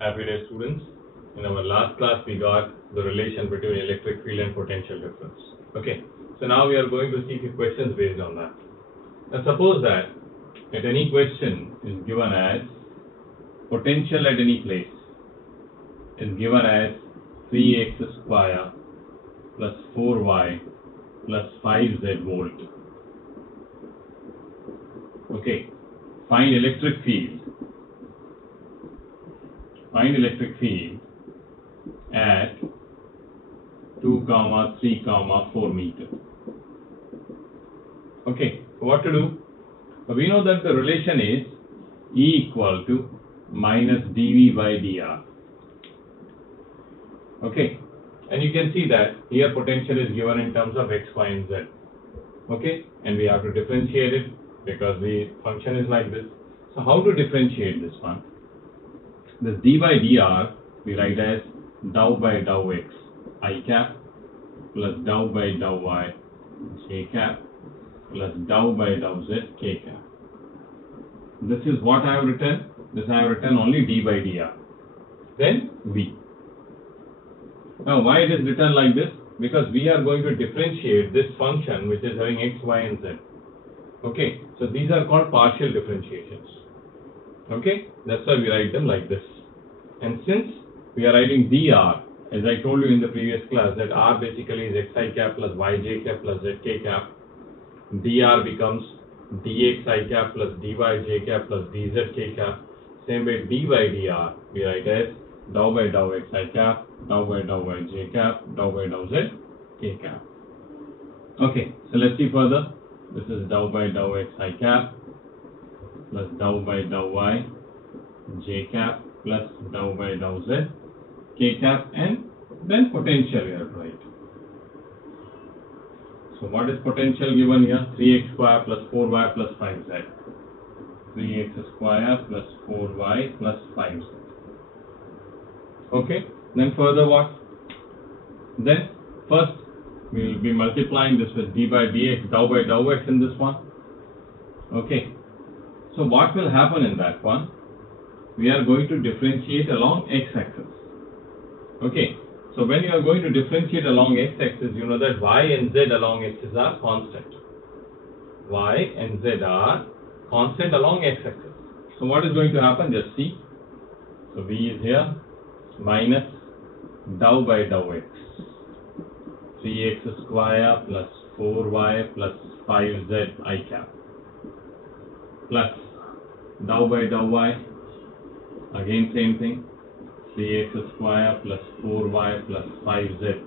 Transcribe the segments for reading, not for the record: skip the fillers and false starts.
Happy day, students. In our last class, we got the relation between electric field and potential difference. Okay, so now we are going to see few questions based on that. Now suppose that at any question is given as potential at any place is given as 3x square plus 4y plus 5z volt. Okay, find electric field. Find electric field at 2, 3, 4 meter. Okay, so what to do? We know that the relation is E equal to minus dV by dr. Okay, and you can see that here potential is given in terms of x, y, and z. Okay, and we have to differentiate it because the function is like this. So how to differentiate this one? This d by dr we write as dou by dou x I cap plus dou by dou y j cap plus dou by dou z k cap. This is what I have written. This I have written only d by dr. Then v. Now why it is written like this? Because we are going to differentiate this function which is having x, y, and z. Okay, so these are called partial differentiations. Okay, that's why we write them like this. And since we are writing dr, as I told you in the previous class, that r basically is xi cap plus yj cap plus zk cap, dr becomes dxi cap plus dyj cap plus dzk cap. Same way d by dr we write as dou by dou xi cap, dou by dou yj cap, dou by dou z k cap. Okay, so let's see further. This is dou by dou xi cap plus dou by dou y j cap plus dou by dou z k cap, and then potential we have to write. So what is potential given here? 3x square plus 4y plus 5z. 3x square plus 4y plus 5z. Okay, then further what? Then first we will be multiplying this with d by dx, dou by dou x in this one. Okay, so what will happen in that one? We are going to differentiate along x-axis. Okay, so when you are going to differentiate along x-axis, you know that y and z along axis are constant. Y and z are constant along x-axis. So what is going to happen? Just see. So v is here minus dou by dou x. 3x square plus 4y plus 5z I cap plus dou by dou y, again same thing, 3x square plus 4y plus 5z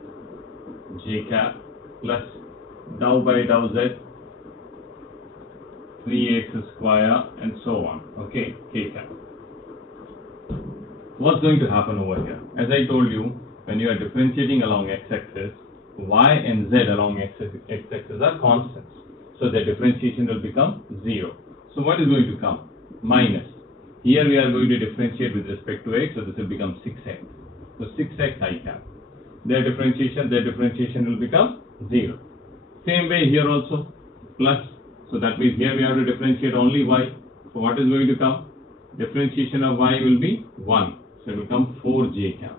j cap plus dou by dou z, 3x square, and so on. Okay, k cap. What's going to happen over here? As I told you, when you are differentiating along x-axis, y and z along x-axis are constants. So the differentiation will become 0. So what is going to come? Minus. Here we are going to differentiate with respect to x, so this will become 6x. So 6x I cap. Their differentiation will become 0. Same way here also, plus. So that means here we have to differentiate only y. So what is going to come? Differentiation of y will be 1. So it will come 4j cap.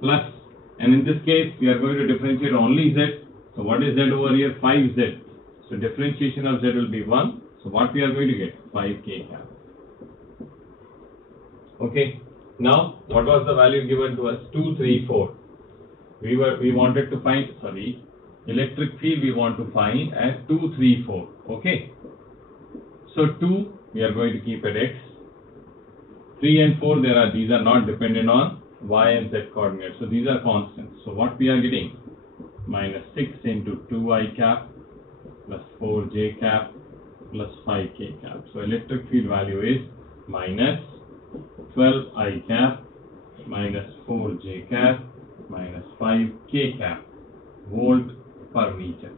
Plus, and in this case we are going to differentiate only z. So what is z over here? 5z. So differentiation of z will be 1. So what we are going to get? 5k cap. Okay. Now what was the value given to us? 2, 3, 4. We wanted to find, electric field we want to find at 2, 3, 4. Okay. So 2 we are going to keep at x. 3 and 4 these are not dependent on y and z coordinates. So these are constants. So what we are getting? Minus 6 into 2i cap plus 4j cap plus 5k cap. So electric field value is minus 12i cap minus 4j cap minus 5k cap volt per meter.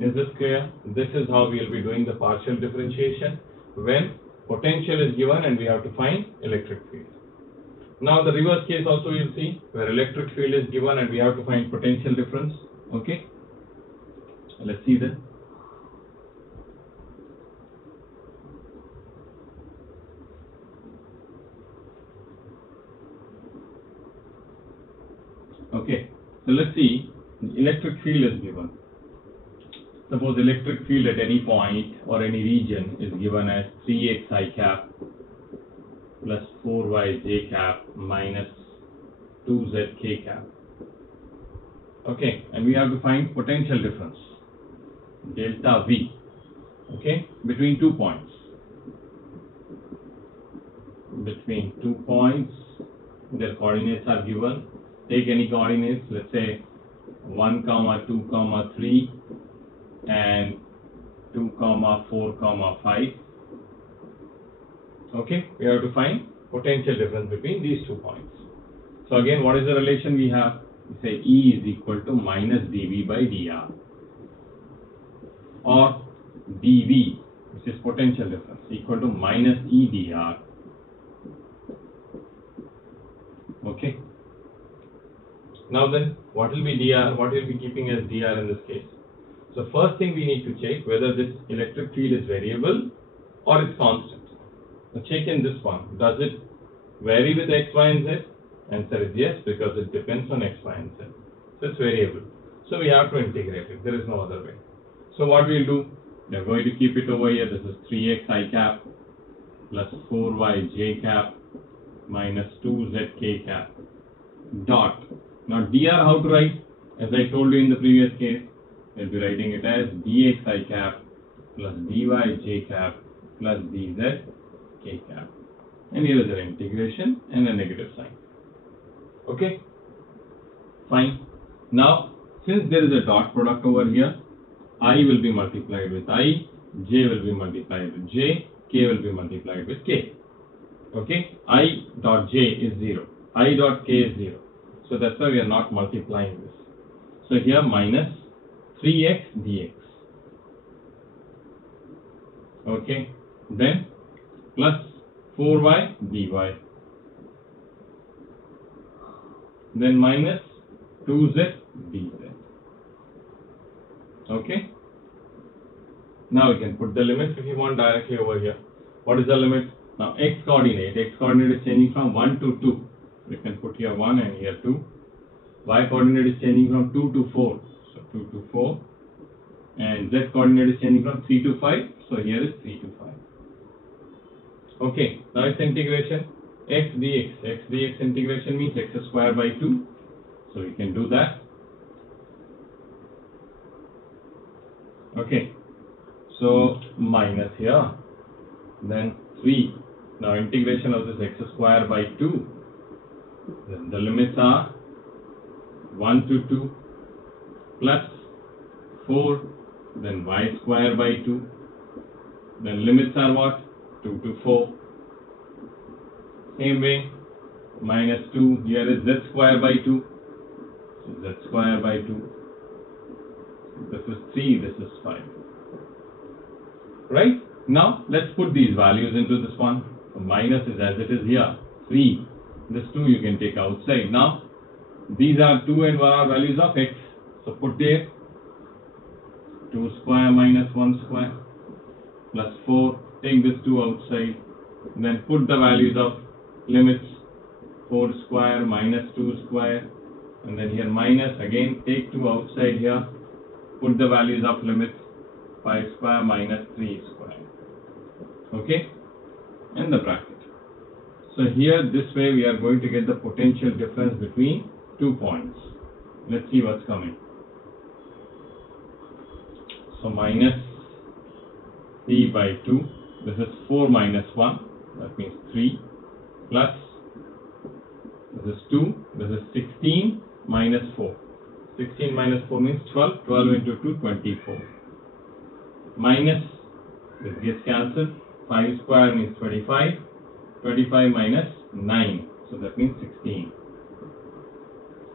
Is this clear? This is how we will be doing the partial differentiation when potential is given and we have to find electric field. Now the reverse case also you will see, where electric field is given and we have to find potential difference. Okay, let's see that. Okay, so let's see, the electric field is given. Suppose electric field at any point or any region is given as 3x I cap plus 4y j cap minus 2z k cap. Okay, and we have to find potential difference, delta V, okay, between 2 points. Between 2 points, their coordinates are given. Take any coordinates, let's say 1, 2, 3 and 2, 4, 5. Okay, we have to find potential difference between these 2 points. So again, what is the relation we have? We say E is equal to minus dV by dr, or dV, which is potential difference, equal to minus E dr. Okay. Now then, what will be dr? What will be keeping as dr in this case? So first thing we need to check whether this electric field is variable or it's constant. So check in this one. Does it vary with x, y, and z? Answer is yes, because it depends on x, y, and z. So it's variable. So we have to integrate it. There is no other way. So what we'll do? We are going to keep it over here. This is 3x I cap plus 4y j cap minus 2z k cap dot. Now dr how to write? As I told you in the previous case, we'll be writing it as dx I cap plus dy j cap plus dz k cap. And here is an integration and a negative sign. Okay? Fine. Now, since there is a dot product over here, I will be multiplied with I, j will be multiplied with j, k will be multiplied with k. Okay? I dot j is 0. I dot k is 0. So that's why we are not multiplying this. So here minus 3x dx. Okay? Then plus 4y dy. Then minus 2z dz. Okay? Now we can put the limits if you want directly over here. What is the limit? Now x coordinate is changing from 1 to 2. We can put here 1 and here 2. Y coordinate is changing from 2 to 4. So 2 to 4. And z coordinate is changing from 3 to 5. So here is 3 to 5. Okay, now it's integration. X dx integration means x square by 2. So we can do that. Okay, so minus here, then 3. Now integration of this x square by 2. Then the limits are 1 to 2 plus 4, then y square by 2. Then limits are what? 2 to 4. Same way, minus 2, here is z square by 2. So z square by 2. This is 3, this is 5. Right? Now, let's put these values into this one. So minus is as it is here, 3. This 2 you can take outside. Now, these are 2 and 1 are values of x. So put there 2 square minus 1 square plus 4. Take this 2 outside. Then put the values of limits 4 square minus 2 square. And then here minus, again take 2 outside here. Put the values of limits 5 square minus 3 square. Okay? And the bracket. So here this way we are going to get the potential difference between 2 points. Let's see what's coming. So minus 3 by 2. This is 4 minus 1. That means 3 plus. This is 2. This is 16 minus 4. 16 minus 4 means 12. 12 into 2, 24. Minus, this gets cancelled. 5 square means 25. 25 minus 9. So that means 16.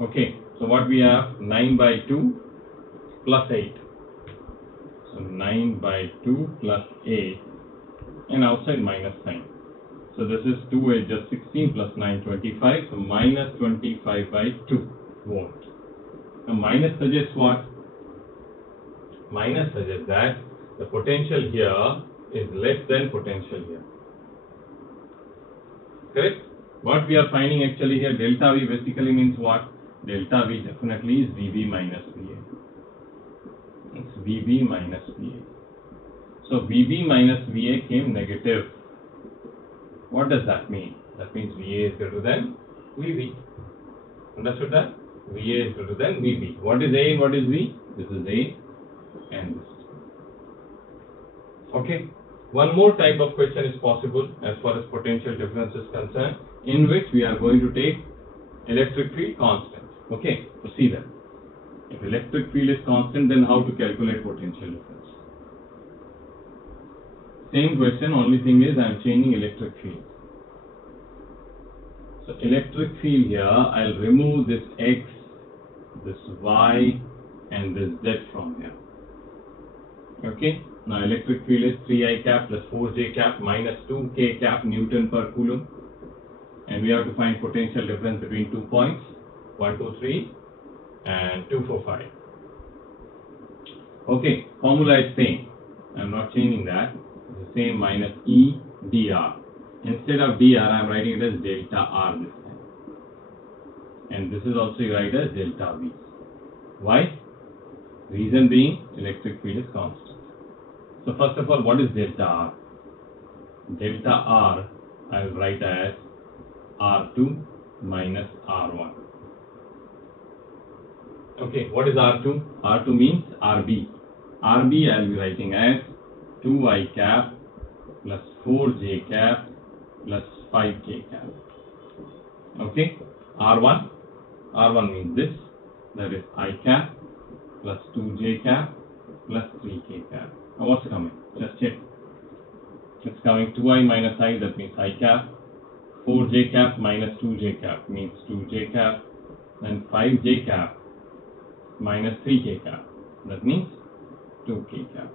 Okay. So what we have? 9 by 2 plus 8. So 9 by 2 plus 8. And outside minus sign. So this is 2 is just 16 plus 9, 25. So minus 25 by 2 volt. Now minus suggests what? Minus suggests that the potential here is less than potential here. Correct? What we are finding actually here, delta V basically means what? Delta V definitely is VB minus VA. It's VB minus VA. So VB minus VA came negative. What does that mean? That means VA is greater than VB. Understood that? VA is greater than VB. What is A and what is V? This is A and this is V. Okay. One more type of question is possible as far as potential difference is concerned, in which we are going to take electric field constant. Okay, so see that. If electric field is constant, then how to calculate potential difference? Same question, only thing is I am changing electric field. So electric field here, I'll remove this X, this Y and this Z from here. Okay, now electric field is 3I cap plus 4J cap minus 2K cap Newton per Coulomb. And we have to find potential difference between 2 points, 1, 2, 3 and 2, 4, 5. Okay, formula is same. I'm not changing that. It's the same, minus E dr. Instead of dr, I'm writing it as delta R this time. And this is also you write as delta V. Why? Reason being, electric field is constant. So first of all, what is delta R? Delta R, I will write as R2 minus R1. Okay, what is R2? R2 means RB. RB I will be writing as 2I cap plus 4J cap plus 5K cap. Okay, R1? R1 means this, that is I cap plus 2J cap plus 3K cap. Now what's coming? Just check. It's coming 2I minus I, that means I cap. 4J cap minus 2J cap means 2J cap. And 5J cap minus 3K cap, that means 2K cap.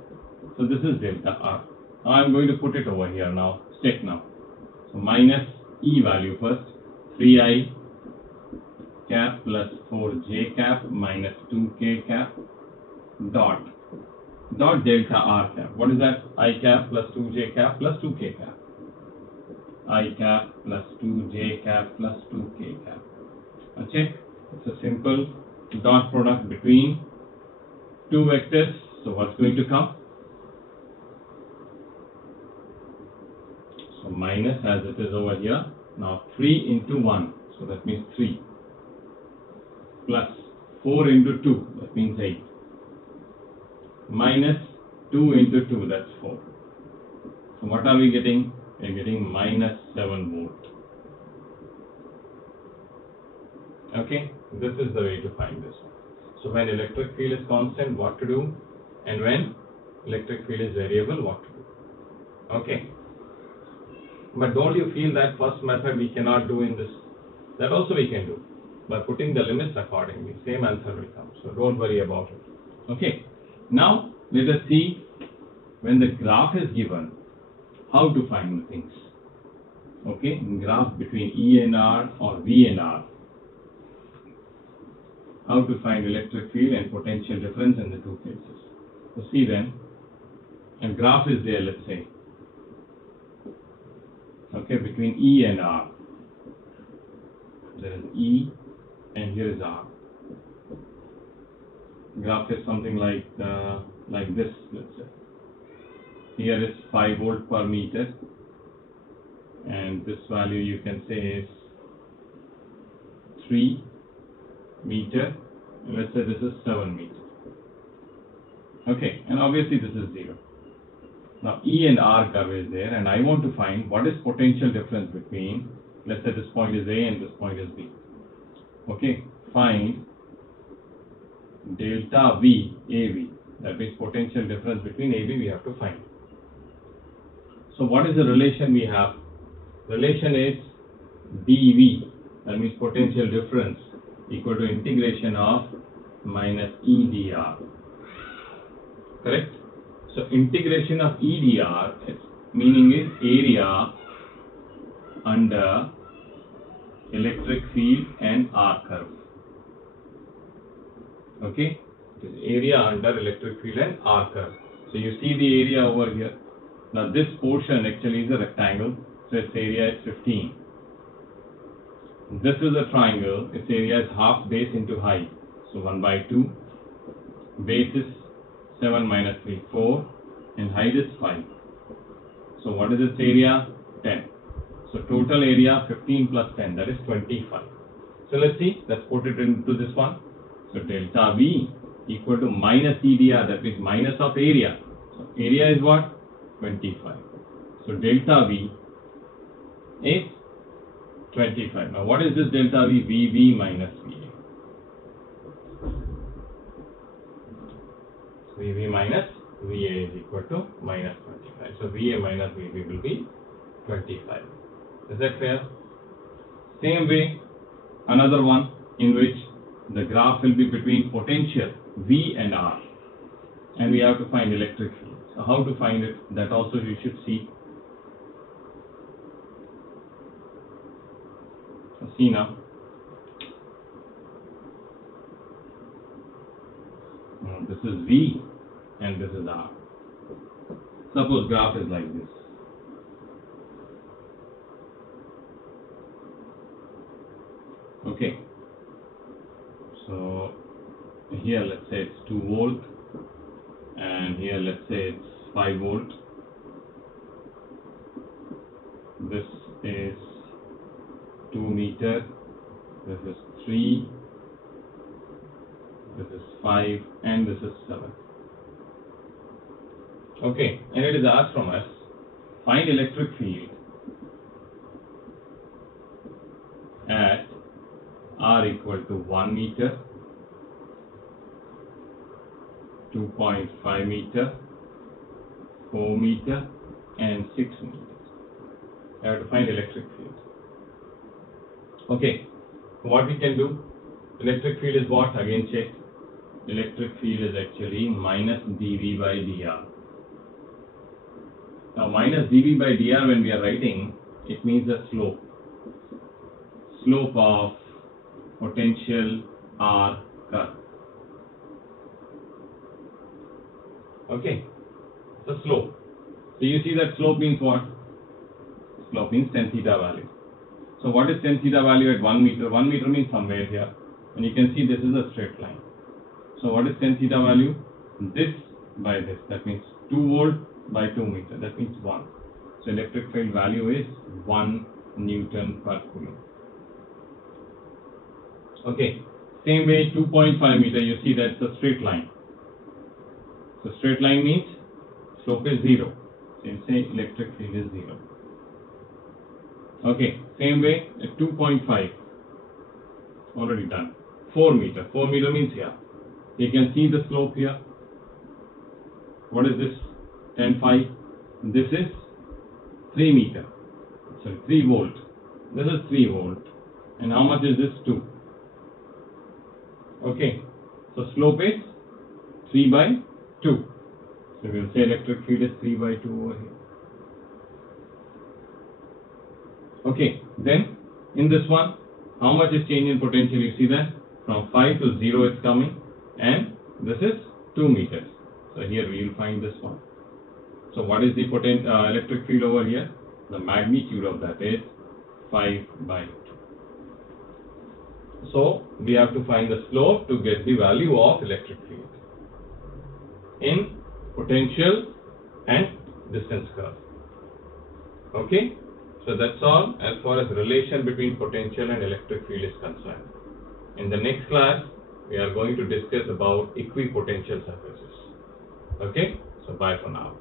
So this is delta R. Now I am going to put it over here now. Check now. So minus E value first. 3I cap plus 4J cap minus 2K cap dot delta R cap. What is that? I cap plus 2J cap plus 2K cap. I cap plus 2J cap plus 2K cap. Now check. It's a simple dot product between two vectors. So what's going to come? So minus as it is over here. Now 3 into 1. So that means 3. Plus 4 into 2. That means 8. Minus 2 into 2. That's 4. So what are we getting? We are getting minus 7 volt. Okay, this is the way to find this one. So when electric field is constant, what to do? And when electric field is variable, what to do? Okay. But don't you feel that first method we cannot do in this? That also we can do. By putting the limits accordingly, same answer will come. So don't worry about it. Okay. Now let us see, when the graph is given, how to find the things. Okay, graph between E and R or V and R. How to find electric field and potential difference in the two cases. So see then, a graph is there, let's say. Okay, between E and R. There is E and here is R. Graph is something like this, let's say. Here is 5 volt per meter, and this value you can say is 3 meter, and let's say this is 7 meter. Okay, and obviously this is 0. Now E and R curve is there, and I want to find what is potential difference between, let's say this point is A and this point is B. Okay, find delta V AV, that means potential difference between AB we have to find. So what is the relation we have? Relation is dV, that means potential difference, equal to integration of minus E dr. Correct? So integration of E dr, its meaning is area under electric field and R curve. Okay? It is area under electric field and R curve. So you see the area over here. Now this portion actually is a rectangle, so its area is 15. this is a triangle, its area is half base into height. So 1 by 2, base is 7 minus 3, 4, and height is 5. So what is its area? 10. So total area 15 plus 10, that is 25. So let's see, let's put it into this one. So delta V equal to minus EDR, that means minus of area. So area is what? 25. So delta V is 25. Now what is this delta V? VV minus VA. So VV minus VA is equal to minus 25. So VA minus VB will be 25. Is that clear? Same way, another one in which the graph will be between potential V and R, and we have to find electric field. So how to find it? That also you should see. So see now. This is V and this is R. Suppose graph is like this. Okay. So here let's say it's 2 volt, and here let's say it's 5 volt. This is 2 meter, this is 3, this is 5, and this is 7. Okay, and it is asked from us, find electric field at R equal to 1 meter, 2.5 meter, 4 meter, and 6 meters. I have to find electric field. Okay, what we can do? Electric field is what? Again check. Electric field is actually minus dV by dr. Now minus dV by dr, when we are writing, it means the slope. Slope of potential R curve. Okay, so slope. So you see that slope means what? Slope means tan theta value. So what is tan theta value at 1 meter? 1 meter means somewhere here, and you can see this is a straight line. So what is tan theta value? This by this, that means 2 volt by 2 meter, that means 1. So electric field value is 1 Newton per coulomb. Okay, same way 2.5 meter, you see that's a straight line. So straight line means slope is 0. So you say electric field is 0. Okay, same way at 2.5, already done. 4 meter, 4 meter means here. You can see the slope here. What is this? 10.5. This is 3 meter. Sorry, 3 volt. This is 3 volt. And how much is this? 2. Okay. So slope is 3 by 2. So we will say electric field is 3 by 2 over here. Okay. Then in this one, how much is change in potential? You see that from 5 to 0 it's coming, and this is 2 meters. So here we will find this one. So what is the electric field over here? The magnitude of that is 5 by 2. So we have to find the slope to get the value of electric field in potential and distance curve. Okay, so that's all as far as relation between potential and electric field is concerned. In the next class, we are going to discuss about equipotential surfaces. Okay, so bye for now.